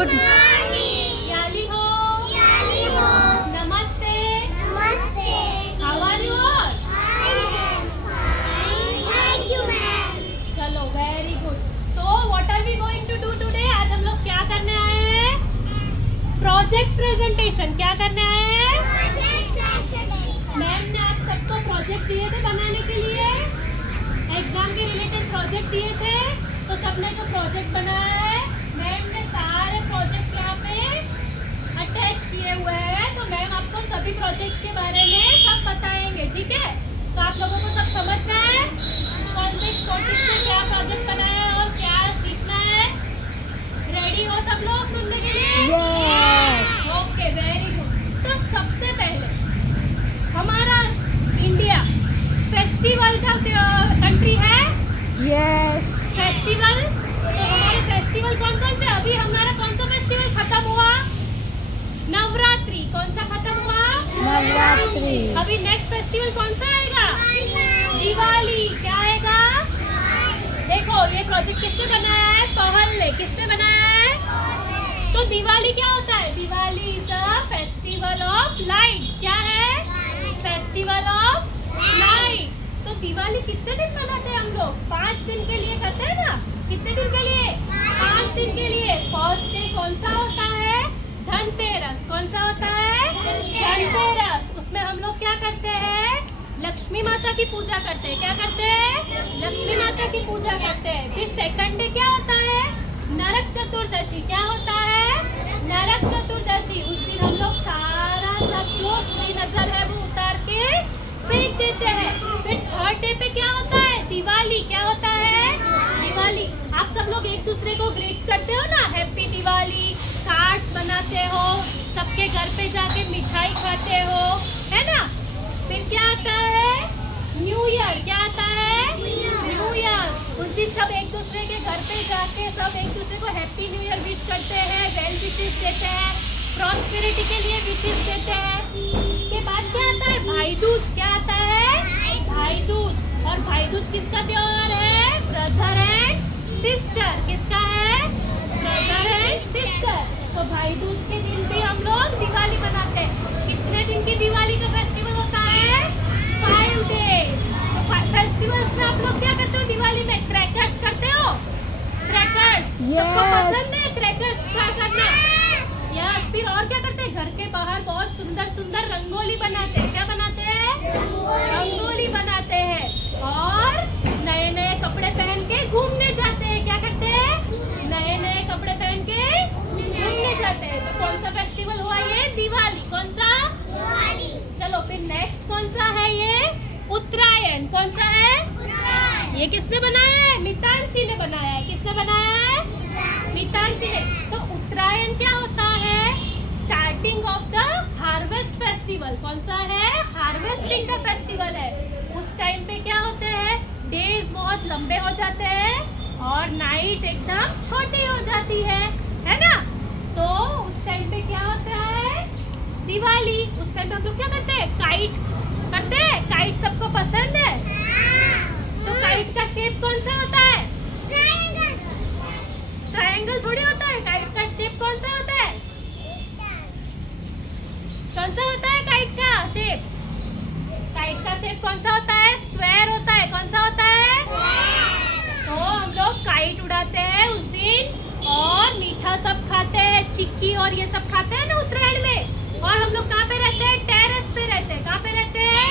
Good याली हो नमस्ते हाउ आर यू ऑल चलो वेरी गुड। तो what are we going to do today? आज हम लोग क्या करने आए हैं? Project presentation. क्या करने आए हैं? मैम ने आप सबको प्रोजेक्ट दिए थे बनाने के लिए, एग्जाम के रिलेटेड प्रोजेक्ट दिए थे। तो सबने जो प्रोजेक्ट बनाया है, मैम ने सारे प्रोजेक्ट यहाँ पे अटैच किए हुए हैं। तो मैम आपको सभी प्रोजेक्ट्स के बारे में सब बताएंगे, ठीक है? तो आप लोगों को सब समझना है कौन से टॉपिक पे क्या प्रोजेक्ट बनाया है और क्या सीखना है। रेडी हो सब लोग सुनने के लिए? Okay very good. तो सबसे पहले हमारा इंडिया फेस्टिवल का कंट्री है। यस फेस्टिवल, तो हमारे फेस्टिवल कौन कौन से? अभी हमारा कौन सा फेस्टिवल खत्म हुआ? नवरात्रि। कौन सा खत्म हुआ? नवरात्रि। अभी नेक्स्ट फेस्टिवल कौन सा आएगा? दिवाली। क्या आएगा? देखो ये प्रोजेक्ट किसने बनाया है? पहल ने। किसने बनाया है? तो दिवाली क्या होता है? Diwali is a festival of lights. क्या है? Festival of lights. तो दिवाली कितने दिन मनाते हैं हम लोग? 5 दिन के लिए करते हैं ना? कितने दिन के लिए? 5 दिन के लिए। फर्स्ट डे कौन सा होता है? धनतेरस। कौन सा होता है? धनतेरस। उसमें हम लोग क्या करते हैं? लक्ष्मी माता की पूजा करते हैं। क्या करते हैं? लक्ष्मी माता की पूजा करते हैं। फिर सेकंड डे क्या होता है? नरक चतुर्दशी। क्या होता है? नरक चतुर्दशी। उस दिन हम लोग सारा सब जो बुरी नजर है वो उतार के फेंक देते हैं। फिर थर्ड डे पे क्या होता है? दिवाली। क्या होता है? दिवाली। आप सब लोग एक दूसरे को ग्रीट करते हो ना, हैप्पी दिवाली, कार्ड्स बनाते हो, सबके घर पे जाके मिठाई खाते हो, है ना? फिर क्या आता है? New year. क्या आता है? New year. उस दिन सब एक दूसरे के घर पे जाके सब एक दूसरे को हैप्पी न्यू ईयर विश करते हैं, वेल विशेस देते हैं, प्रॉस्पेरिटी के लिए विशेस देते हैं। के बाद क्या आता है? भाई दूज। क्या आता है? भाई दूज। और भाई दूज किसका त्योहार है? Brother and sister. किसका है? Brother and sister. तो भाई दूज के दिन भी हम लोग दिवाली मनाते हैं। कितने दिन की दिवाली का फेस्टिवल होता है? 5 days। तो फेस्टिवल्स में आप लोग क्या करते हो दिवाली में? क्रैकर्स करते हो? क्रैकर्स सबको पसंद है? क्रैकर्स ट्राई करना। यस। फिर और क्या करते हैं? घर के बाहर बहुत सुंदर सुंदर रंगोली बनाते हैं। क्या बनाते हैं? रंगोली बनाते हैं। और नए नए कपड़े पहन के घूमने जाते हैं। क्या करते हैं? नए नए कपड़े पहन के घूमने जाते हैं। तो कौन सा फेस्टिवल हुआ ये? दिवाली। कौन सा? चलो फिर नेक्स्ट कौन सा है? ये उत्तरायण। कौन सा है? ये किसने बनाया है? मितांशी ने बनाया है। किसने बनाया है? मितांशी ने। तो उत्तरायण क्या होता है? Starting of the harvest festival. कौन सा है? हार्वेस्टिंग का फेस्टिवल है। उस टाइम पे क्या होते हैं? डेज बहुत लंबे हो जाते हैं और नाइट एकदम छोटी हो जाती है ना? तो उस टाइम पे क्या होता है? दिवाली। उस टाइम पे हम लोग क्या करते हैं? काइट करते हैं। काइट सबको पसंद है? तो काइट का शेप कौन सा होता है? ट्रायंगल थोड़ी होता है। काइट का शेप कौन सा होता है? कौन सा होता है काइट का शेप? काइट का शेप कौन सा होता है? स्क्वायर होता है। कौन सा होता है? तो हम लोग काइट उड़ाते हैं उस दिन और मीठा सब खाते हैं, चिक्की और ये सब खाते हैं ना उत्तरायण में। और हम लोग कहाँ पे रहते हैं? टेरेस पे रहते हैं। कहाँ पे रहते हैं?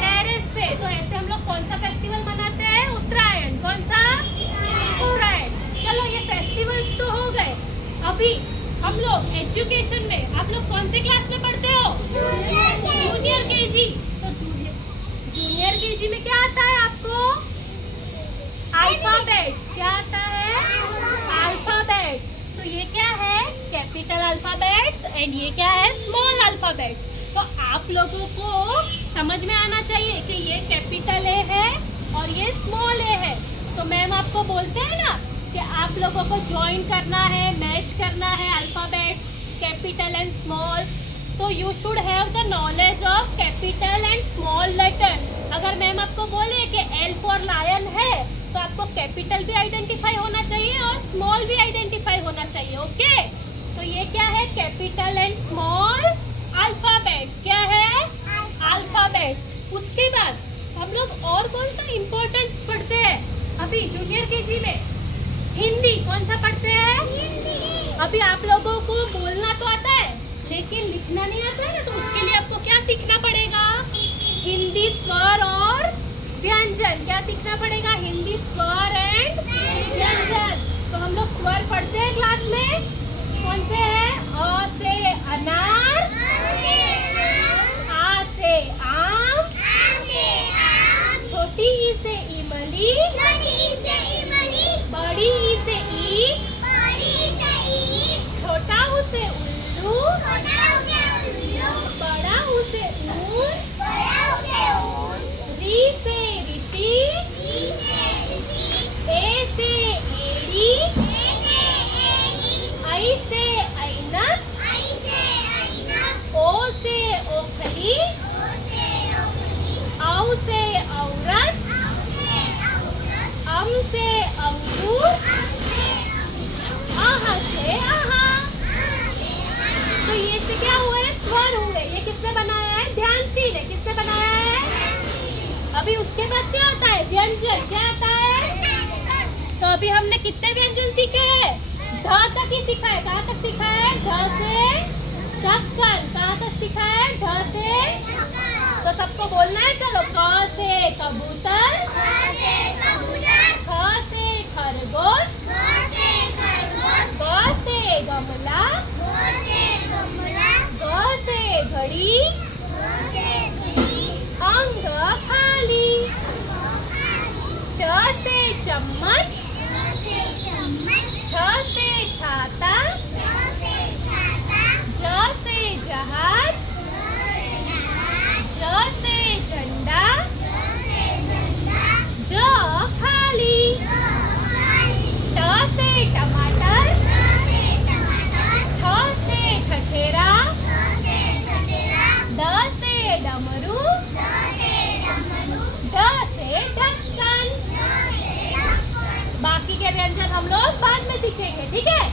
टेरेस पे। तो ऐसे हम लोग कौन सा फेस्टिवल मनाते हैं? उत्तरायण। कौन सा? उत्तरायण। चलो ये फेस्टिवल्स तो हो गए। अभी हम लोग एजुकेशन में, आप लोग कौन से क्लास में पढ़ते हो? Junior KG. तो जूनियर केजी में क्या आता है आपको? अल्फाबेट। क्या आता है? अल्फाबेट। तो ये क्या है? कैपिटल अल्फाबेट्स एंड ये क्या है? Small alphabets. तो आप लोगों को समझ में आना चाहिए कि ये कैपिटल ए है और ये स्मॉल ए है। तो मैम आपको बोलते हैं ना कि आप लोगों को ज्वाइन करना है, मैच करना है अल्फाबेट्स कैपिटल एंड स्मॉल। तो you should have the knowledge of capital and small letter. अगर मैम आपको बोले कि एल फॉर लायन है तो आपको कैपिटल भी आइडेंटिफाई होना चाहिए और स्मॉल भी आइडेंटिफाई होना चाहिए। ओके ये क्या है? Capital and small alphabets. क्या है? अल्फाबेट्स। उसके बाद हम लोग और कौन सा इम्पोर्टेंट पढ़ते हैं? अभी जूनियर केजी में हिंदी कौन सा पढ़ते हैं? अभी आप लोगों को बोलना तो आता है लेकिन लिखना नहीं आता है ना, तो उसके लिए आपको क्या सीखना पड़ेगा? हिंदी स्वर और व्यंजन। क्या सीखना पड़ेगा? हिंदी स्वर एंड व्यंजन। तो हम लोग स्वर पढ़ते हैं क्लास में। कौन से हैं? अ से अनार, आ से आम, छोटी ई से इमली, बड़ी ई से ईख, छोटा ऊ से उल्लू, बड़ा ऊ से ऊन, री से ऋषि, ए से एड़ी, आई से ऐनक, ओ से ओखली, औ से औरत, अम से अंगूर, आहा से आहा। तो ये से क्या हुए? स्वर हुए। ये किसने बनाया है? ध्यानशील है। किसने बनाया है? अभी उसके बाद क्या आता है? व्यंजन। क्या आता है? तो अभी हमने कितने व्यंजन सीखे हैं? ध तक ही सीखा है। कहाँ तक सीखा है? ध से ढक्कन। कहाँ तक सीखा है? ढ से। तो सबको बोलना है। चलो, क से कबूतर, ख से खरगोश, ग से गमला, ग से घड़ी, अंग खाली, च से चम्मच, छ से छाता, ज से जहाज, ज से झंडा, ज खाली, ट से टमाटर, ठ से ठठेरा, ड से डमरू, ढ से ढक्कन। बाकी के व्यंजन हम लोग बाद में सीखेंगे, ठीक है?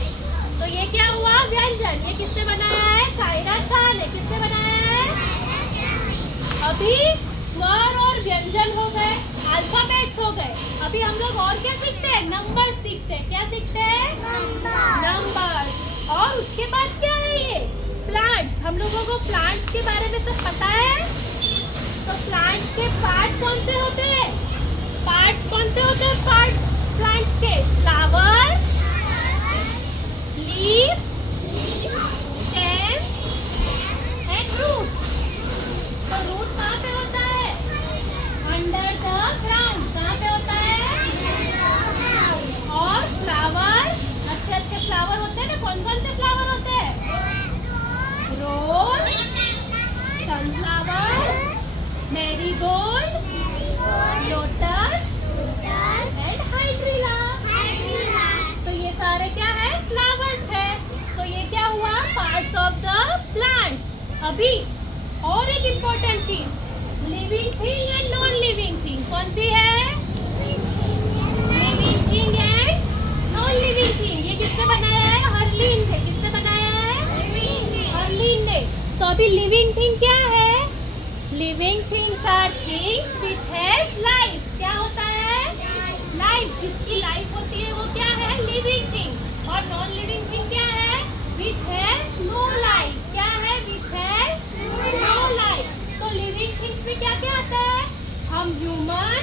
तो ये क्या हुआ? व्यंजन। ये किसने बनाया है? कायरा शाह ने। किसने बनाया है? अभी स्वर और व्यंजन हो गए, अल्फाबेट्स हो गए। अभी हम लोग और क्या सीखते हैं? नंबर सीखते हैं। क्या सीखते हैं? नंबर। और उसके बाद क्या है? ये प्लांट्स। हम लोगों को प्लांट्स के बारे में सब पता है। तो प्लांट्स के पार्ट कौन से होते हैं? पार्ट कौन से होते हैं? पार्ट प्लांट्स के flower, leaf, stem and root. तो रूट कहाँ पे होता है? Under the ground. कहाँ पे होता है? और फ्लावर, अच्छे अच्छे फ्लावर होते हैं ना। कौन कौन से फ्लावर होते हैं? Rose, sunflower, marigold, lotus and hydrilla. तो ये सारे क्या है? फ्लावर्स है। तो ये क्या हुआ? Parts of the plants. अभी और एक इम्पोर्टेंट चीज, living thing and non living thing. कौन सी है? Living thing and non living thing. ये किसने बनाया है? हर्लिन ने। किसने बनाया है? हर्लिन ने। तो अभी लिविंग थिंग क्या है? Living things are things which has life. क्या होता है? लाइफ। जिसकी लाइफ होती है वो क्या है? Living thing. और नॉन लिविंग थिंग क्या है? Which has no life. क्या है? Which has no life. तो लिविंग थिंग्स में क्या क्या आता है? हम ह्यूमन,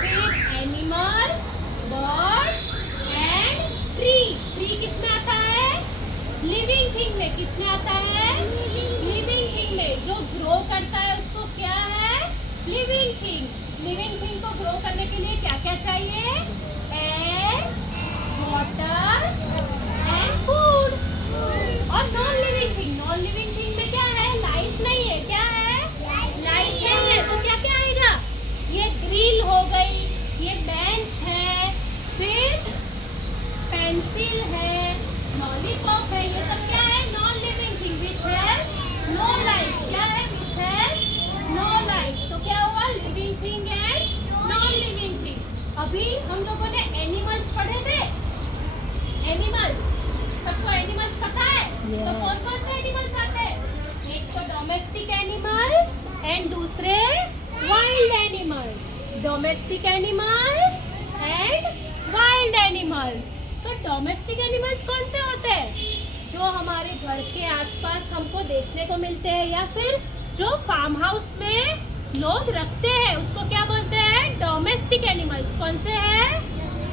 फिर animals, birds and tree. Tree किसमें आता है? लिविंग थिंग में। किसमें आता है? लिविंग थिंग में। जो ग्रो करता है उसको क्या है? Living thing. लिविंग थिंग को ग्रो करने के लिए क्या क्या चाहिए? Air, water and food. और non living thing, non living thing में क्या है? लाइफ नहीं है। क्या है? लाइफ नहीं है। तो क्या क्या आएगा? ये ग्रिल हो गई, ये बेंच है, फिर पेंसिल है, लॉलीपॉप है। ये सब क्या है? Non living thing which has no life. क्या है? Which has no life. तो क्या हुआ? Living thing and non living thing. अभी हम लोगों ने एनिमल्स पढ़े थे। एनिमल्स, सबको एनिमल्स पता है? Animals, domestic animals and wild animals. तो डोमेस्टिक एनिमल्स कौन से होते हैं? जो हमारे घर के आसपास हमको देखने को मिलते हैं या फिर जो फार्म हाउस में लोग रखते हैं, उसको क्या बोलते हैं? Domestic animals. कौन से हैं?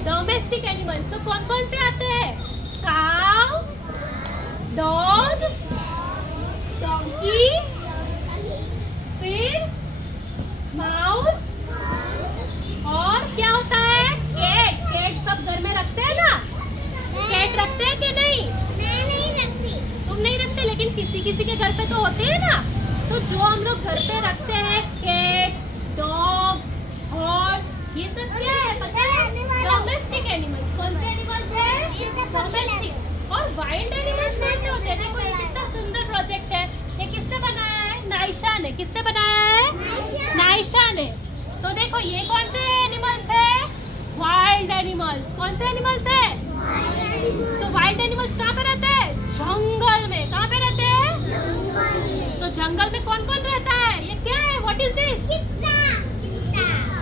Domestic animals. तो कौन कौन से आते हैं? काऊ, डॉग, डोंकी, फिर माउस और क्या होता है? कैट। कैट सब घर में रखते हैं ना? कैट रखते हैं कि नहीं? मैं नहीं रखती। तुम नहीं रखते, लेकिन किसी किसी के घर पे तो होते हैं ना। तो जो हम लोग घर पे रखते हैं, कैट, डॉग, हॉर्स, ये सब क्या है पता है? Domestic animals. कौन से एनिमल्स है? डोमेस्टिक। और वाइल्ड एनिमल्स कौन से होते हैं? देखो ये कितना सुंदर प्रोजेक्ट है। ये किसने बनाया है? नाइशा ने। किसने बनाया है? नाइशा ने। तो देखो ये कौन से एनिमल्स है? Wild animals. कौन से एनिमल्स है? तो वाइल्ड एनिमल्स कहाँ पे रहते हैं? जंगल में। कहाँ पे रहते हैं? तो जंगल में कौन कौन रहता है? ये क्या है? What is this?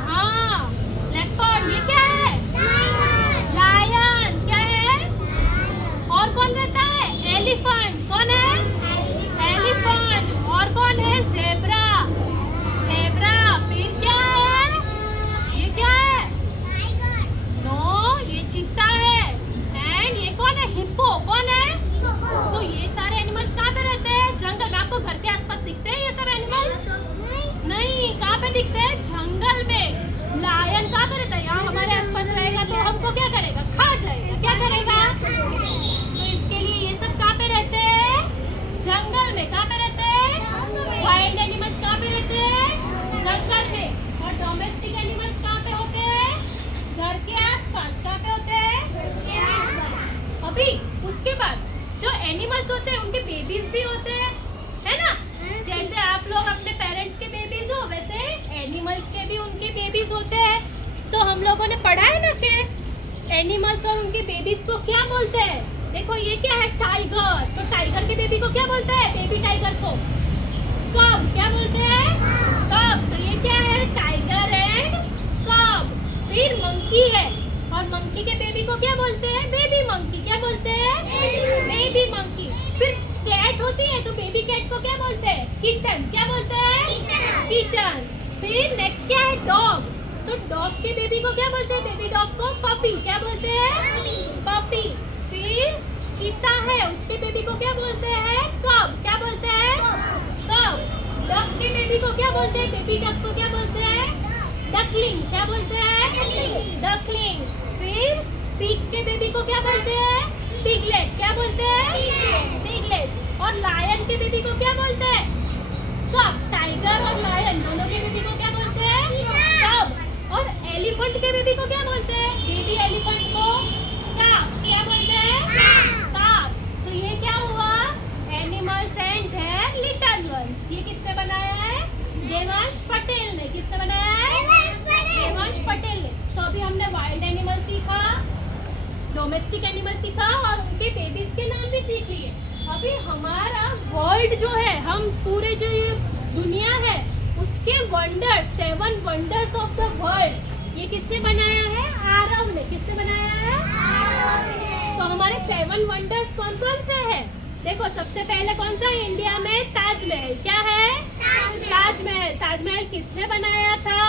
हाँ, लेपर्ड। ये क्या है? लायन। क्या है? और कौन रहता है? एलिफेंट। कौन है? एलिफेंट। और कौन है? ज़ेब्रा। ज़ेब्रा। फिर क्या है? ये क्या है? नो, ये चीता है। एंड ये कौन है? हिप्पो। कौन है? तो ये सारे एनिमल्स कहाँ पे रहते हैं? जंगल में। आपको घर के आसपास दिखते हैं ये सब एनिमल्स? नहीं। कहाँ पे दिखते हैं? जंगल में। लायन कहाँ पे रहता है? यहाँ हमारे आसपास रहेगा तो हमको क्या करेगा? खा जाएगा। क्या करेगा? तो इसके लिए ये सब कहाँ पे रहते हैं? जंगल में। कहाँ पे रहते हैं? वाइल्ड एनिमल्स कहाँ पे रहते हैं? जंगल में। और डोमेस्टिक एनिमल्स कहाँ पे होते हैं? घर के आसपास। कहाँ पे होते हैं? अभी उसके बाद जो एनिमल्स होते हैं उनके बेबीज भी होते हैं, है ना? जैसे आप लोग अपने पेरेंट्स के बेबीज हो, वैसे एनिमल्स के भी उनके बेबीज होते हैं। तो हम लोगों ने पढ़ा है ना कि एनिमल्स और उनके बेबीज को क्या बोलते हैं? देखो ये क्या है? टाइगर। तो टाइगर के बेबी को क्या बोलते हैं? बेबी टाइगर को कब। क्या बोलते हैं? कब। तो ये क्या है? टाइगर एंड कब। फिर मंकी है और मंकी के बेबी को क्या बोलते हैं? Baby monkey. क्या बोलते हैं? Baby monkey. फिर कैट होती है तो बेबी कैट को क्या बोलते हैं? किटन। क्या बोलते हैं? किटन। फिर नेक्स्ट क्या है? डॉग। तो डॉग के बेबी को क्या बोलते हैं? बेबी डॉग को पपी। क्या बोलते हैं? पपी। फिर चीता है, उसके बेबी को क्या बोलते हैं? कब। क्या बोलते हैं? कब। डक के बेबी को क्या बोलते हैं? बेबी डक को क्या बोलते हैं? डकलिंग। क्या बोलते हैं? डकलिंग। फिर पिग के बेबी को क्या बोलते हैं? पिगलेट। क्या बोलते हैं? पिगलेट। और लायन के बेबी को क्या बोलते हैं? कब। टाइगर और लायन दोनों के बेबी को क्या बोलते हैं? कब। और एलिफेंट के बेबी को क्या बोलते हैं? बेबी एलिफेंट को काफ। क्या बोलते हैं? काफ। तो ये क्या हुआ? Animals and their little ones. ये किसने बनाया है? देवांश पटेल ने। किसने बनाया है? देवांश पटेल ने। तो अभी हमने वाइल्ड एनिमल सीखा, डोमेस्टिक एनिमल सीखा और उनके बेबीज के नाम भी सीख लिए। अभी हमारा वर्ल्ड जो है, हम पूरे जो ये दुनिया है उसके wonders, 7 wonders of the world, ये किसने बनाया है? आरव ने। किसने बनाया है? तो हमारे 7 वंडर्स कौन कौन से हैं? देखो सबसे पहले कौन सा है? इंडिया में ताजमहल। क्या है? ताजमहल। ताजमहल किसने बनाया था?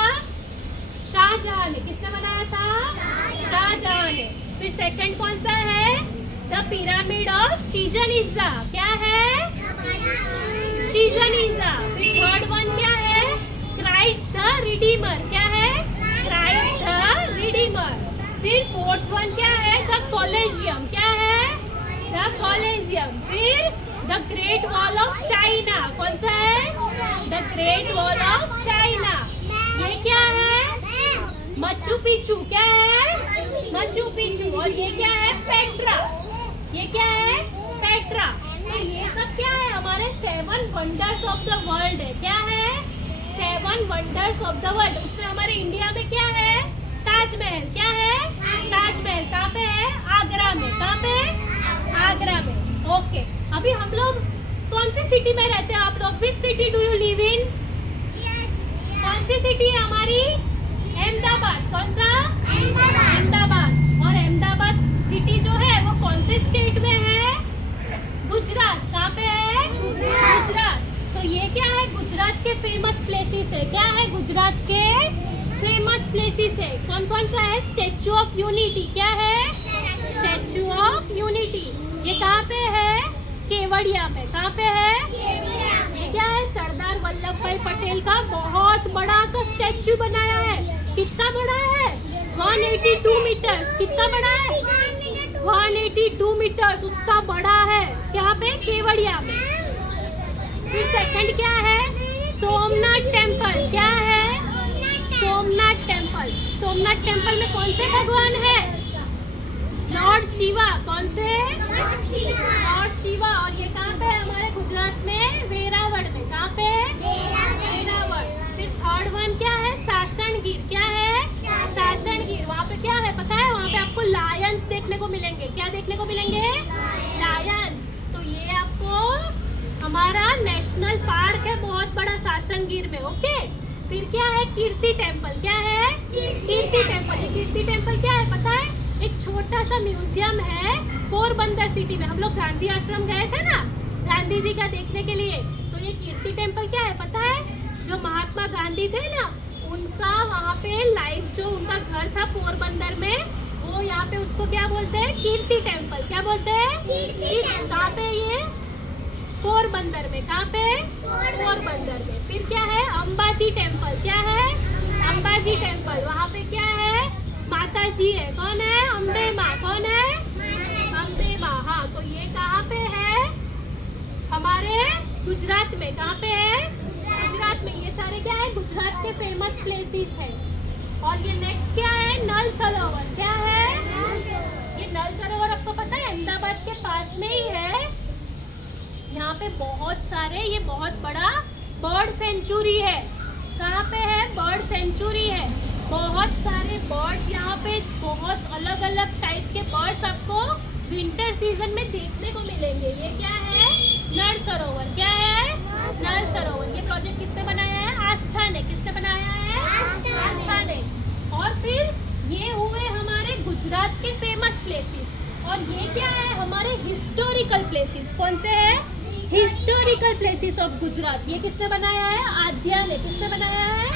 शाहजहां ने। किसने बनाया था? शाहजहां ने। फिर सेकंड कौन सा है? The pyramid of Chichen Itza. क्या है? Chichen Itza. फिर थर्ड वन क्या है? Christ the Redeemer. क्या है? Christ the Redeemer. फिर फोर्थ वन क्या है? The Colosseum. क्या है? The Colosseum. फिर the Great Wall of China. कौन सा है? The Great Wall of China. ये क्या है? मचू पिचू। क्या है? मचू पिचू। और ये क्या है? पेट्रा। ये क्या है? पेट्रा। तो ये सब क्या है? हमारे 7 वंडर्स ऑफ द वर्ल्ड है। क्या है? 7 वंडर्स ऑफ द वर्ल्ड। उसमें हमारे इंडिया में क्या है? ताजमहल। क्या है? ताजमहल कहाँ पे है? आगरा में। कहाँ पे? आगरा में। ओके। अभी हम लोग कौन सी सिटी में रहते हैं? आप लोग which city do you live in? कौन कौन सी सिटी है हमारी? अहमदाबाद। कौन सा? अहमदाबाद। और अहमदाबाद सिटी जो है वो कौन से स्टेट में है? गुजरात। कहाँ पे है? गुजरात। तो ये क्या है? गुजरात के फेमस प्लेसेस है। क्या है गुजरात के फेमस प्लेसेस है? कौन कौन सा है? Statue of unity. क्या है? Statue of unity. ये कहाँ पे है? केवड़िया में। कहाँ पे है? ये क्या है? सरदार वल्लभ भाई पटेल का बहुत बड़ा सा स्टैचू बनाया है। कितना बड़ा है? 182 मीटर्स। कितना बड़ा है? 182 मीटर्स। उतना बड़ा है। क्या पे? केवड़िया में। फिर सेकंड क्या है? सोमनाथ टेम्पल। क्या है? सोमनाथ टेम्पल। सोमनाथ टेम्पल में कौन से भगवान है? लॉर्ड शिवा। कौन से? लॉर्ड शिवा। और ये कहाँ पे है? हमारे गुजरात में वेरावल में। कहाँ पे? वेरावल। फिर थर्ड वन क्या है? सासनगीर। क्या है? सासनगीर। वहाँ पे क्या है पता है? वहाँ पे आपको लायंस देखने को मिलेंगे। क्या देखने को मिलेंगे? लायंस। तो ये आपको हमारा नेशनल पार्क है बहुत बड़ा सासनगीर में। ओके। फिर क्या है? कीर्ति टेम्पल। क्या है? कीर्ति टेम्पल। ये कीर्ति टेम्पल क्या है पता है? एक छोटा सा म्यूजियम है पोरबंदर सिटी में। हम लोग गांधी आश्रम गए थे ना गांधी जी का देखने के लिए। तो ये कीर्ति टेम्पल क्या है पता है? जो महात्मा गांधी थे ना उनका वहाँ पे लाइफ जो उनका घर था पोरबंदर में, वो यहाँ पे उसको क्या बोलते हैं? कीर्ति टेम्पल। क्या बोलते हैं? कहाँ पे? ये पोरबंदर में। कहाँ पे? पोरबंदर में। फिर क्या है? अंबाजी टेम्पल। क्या है? अंबाजी टेम्पल। वहाँ पे क्या है? माता जी है। कौन है? अम्बे माँ। कौन है? अम्बे माँ। हाँ, तो ये कहाँ पे है? हमारे गुजरात में। कहाँ पे है? गुजरात में। ये सारे क्या है? गुजरात के फेमस प्लेसेस है। और ये नेक्स्ट क्या है? नल सरोवर। क्या है? ये नल सरोवर आपको पता है अहमदाबाद के पास में ही है। यहाँ पे बहुत सारे, ये बहुत बड़ा बर्ड सेंचुरी है। कहाँ पे है? बर्ड सेंचुरी है। बहुत सारे बर्ड्स यहाँ पे, बहुत अलग अलग टाइप के बर्ड्स आपको विंटर सीजन में देखने को मिलेंगे। ये क्या है? नल सरोवर। क्या है? नल सरोवर। ये प्रोजेक्ट किसने बनाया है? आस्था ने। किसने बनाया है? आस्था ने। और फिर ये हुए हमारे गुजरात के फेमस प्लेसेस। और ये क्या है? हमारे हिस्टोरिकल प्लेसेस। कौन से है? Historical places of Gujarat. ये किसने बनाया है? आद्या ने। किसने बनाया है?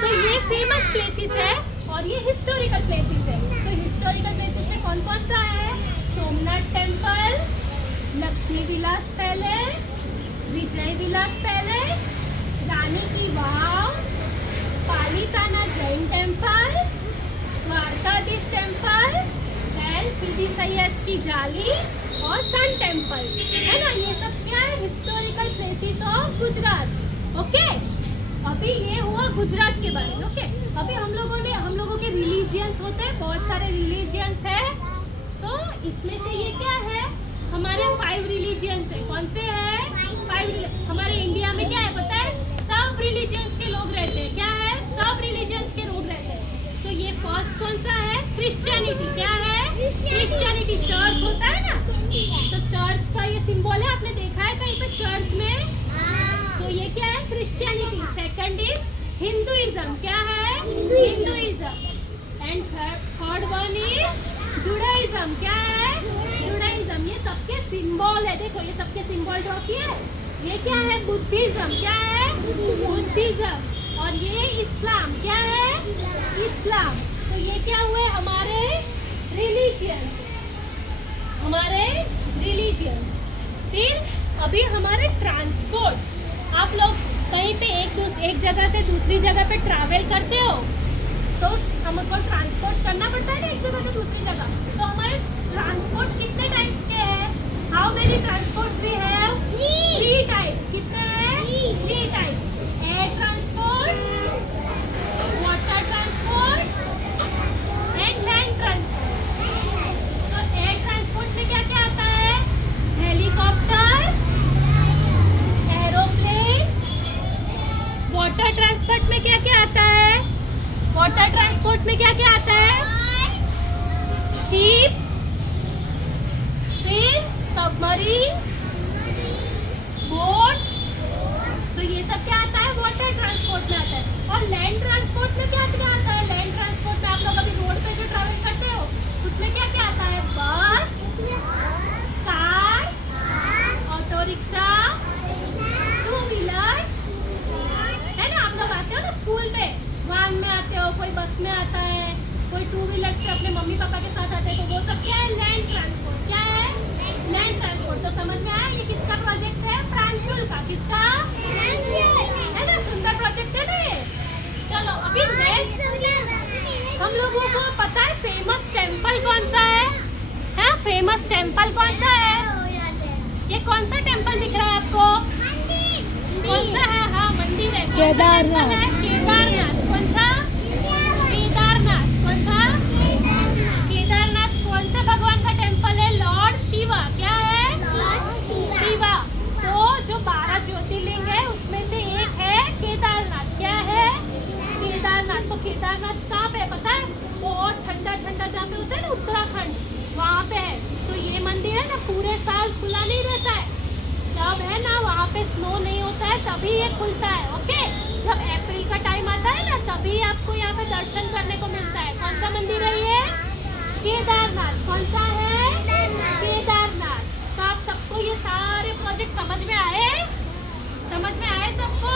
तो ये फेमस प्लेसेस है और ये हिस्टोरिकल प्लेसेस है। तो हिस्टोरिकल प्लेसेस में कौन कौन सा है? Somnath temple, Lakshmi Vilas palace, Vijay Vilas palace, Rani ki Vav, Palitana Jain temple, Dwarkadhish temple and Sidi Saiyyed ki Jali और सन टेम्पल है ना। ये सब क्या है? Historical places of Gujarat. Okay. अभी ये हुआ गुजरात के बारे में। ओके। अभी हम लोगों के रिलीजियंस होते हैं, बहुत सारे रिलीजियंस है। तो इसमें से ये क्या है? हमारे 5 रिलीजियंस है। कौन से है? 5। हमारे इंडिया में क्या है पता है? सब रिलीजियंस के लोग रहते हैं। क्या है? सब रिलीजियंस के लोग रहते हैं। तो ये फर्स्ट कौन सा है? क्रिश्चियनिटी। क्या है? क्रिश्चियनिटी। चर्च होता है ना, तो चर्च का ये सिंबल है। आपने देखा है कहीं पे चर्च में? तो ये क्या है? क्रिश्चियनिटी। Second is Hinduism. क्या है? Hinduism. And third one is Judaism. क्या है? जुडाइज्म। ये सबके सिंबल है। देखो ये सबके सिंबल ड्रॉ किए। ये क्या है? बुद्धिज्म। क्या है? बुद्धिज्म। और ये इस्लाम। क्या है? इस्लाम। तो ये क्या हुए? हमारे रिलीजियंस। हमारे रिलीजियंस। फिर अभी हमारे ट्रांसपोर्ट। आप लोग कहीं पे एक जगह से दूसरी जगह पे ट्रैवल करते हो तो हमको ट्रांसपोर्ट करना पड़ता है ना एक जगह से दूसरी जगह। तो हमारे ट्रांसपोर्ट कितने टाइप्स के हैं? How many transport we have? 3 types. कितने हैं? 3 types. Air transport, water transport and land transport. तो एयर ट्रांसपोर्ट में क्या क्या आता है? Helicopter, aeroplane. वाटर ट्रांसपोर्ट में क्या क्या आता है? वाटर ट्रांसपोर्ट में क्या क्या आता है? शिप, फिर सबमरीन, बोट। तो ये सब क्या आता है? वाटर ट्रांसपोर्ट में आता है। और लैंड ट्रांसपोर्ट में क्या क्या आता है? लैंड ट्रांसपोर्ट में आप लोग अभी रोड पे जो ट्रैवल करते हो उसमें क्या क्या आता है? बस, car, auto rickshaw, two wheelers, है ना? आप लोग आते हो ना स्कूल में, वैन में आते हो, कोई बस में आता है, कोई टू व्हीलर से अपने मम्मी पापा के साथ आते हैं, तो वो सब क्या है? Land transport. क्या है? Land transport. तो समझ में आया ये किसका प्रोजेक्ट है? प्रांशुल का। किसका? है ना? सुंदर प्रोजेक्ट है ना ये। चलो अभी नेक्स्ट हम लोगों को पता है फेमस टेम्पल कौन सा है? फेमस टेम्पल कौन सा है? ये कौन सा टेम्पल दिख रहा है आपको? कौन सा है? हाँ मंदिर है। कौन सा केदारनाथ। टेम्पल है? केदारनाथ। कौन सा? केदारनाथ। कौन सा? केदारनाथ कौन सा भगवान का टेम्पल है? लॉर्ड शिवा। क्या है? शिवा। तो जो 12 ज्योतिर्लिंग है उसमें से एक है केदारनाथ। क्या है? केदारनाथ। तो केदारनाथ कहाँ पे है पता है? बहुत ठंडा ठंडा जहाँ पे होता है ना, उत्तराखंड, वहाँ पे है। तो ये मंदिर है ना पूरे साल खुला नहीं रहता है। जब है ना वहाँ पे स्नो नहीं होता है तभी ये खुलता है। ओके, जब अप्रैल का टाइम आता है ना तभी आपको यहाँ पे दर्शन करने को मिलता है। कौन सा मंदिर है ये? केदारनाथ। कौन सा है? केदारनाथ। तो आप सबको ये सारे प्रोजेक्ट समझ में आए? समझ में आए सबको?